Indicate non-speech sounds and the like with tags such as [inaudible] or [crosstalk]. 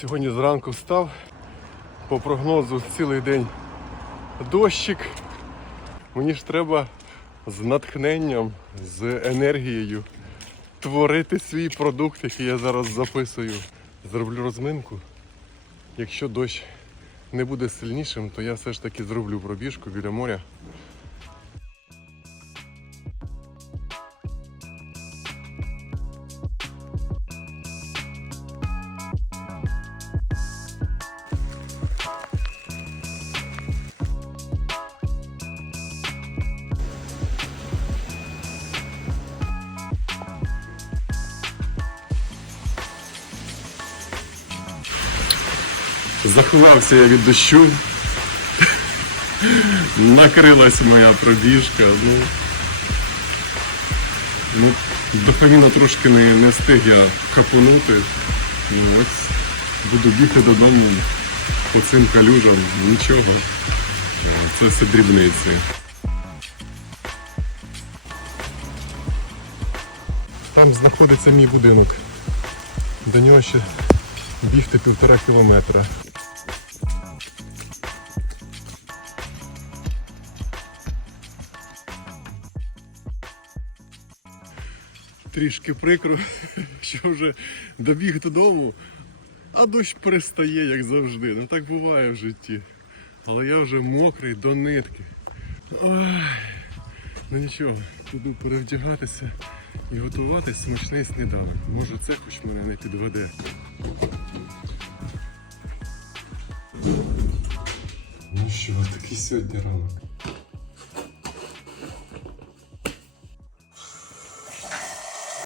Сьогодні зранку встав. По прогнозу цілий день дощик. Мені ж треба з натхненням, з енергією творити свій продукт, який я зараз записую. Зроблю розминку. Якщо дощ не буде сильнішим, то я все ж таки зроблю пробіжку біля моря. Заховався я від дощу. Накрилась моя пробіжка. Ну, ну, дофаміна трошки не, не встиг я капонути. Ну, ось буду бігти додому по цим калюжам. Нічого. Це все дрібниці. Там знаходиться мій будинок. До нього ще бігти півтора кілометра. Трішки прикро, [laughs] що вже добіг додому, а дощ перестає, як завжди. Ну так буває в житті. Але я вже мокрий до нитки. Ой, ну нічого, буду перевдягатися і готувати смачний сніданок. Може це хоч мене не підведе. Ну що, такий сьогодні ранок.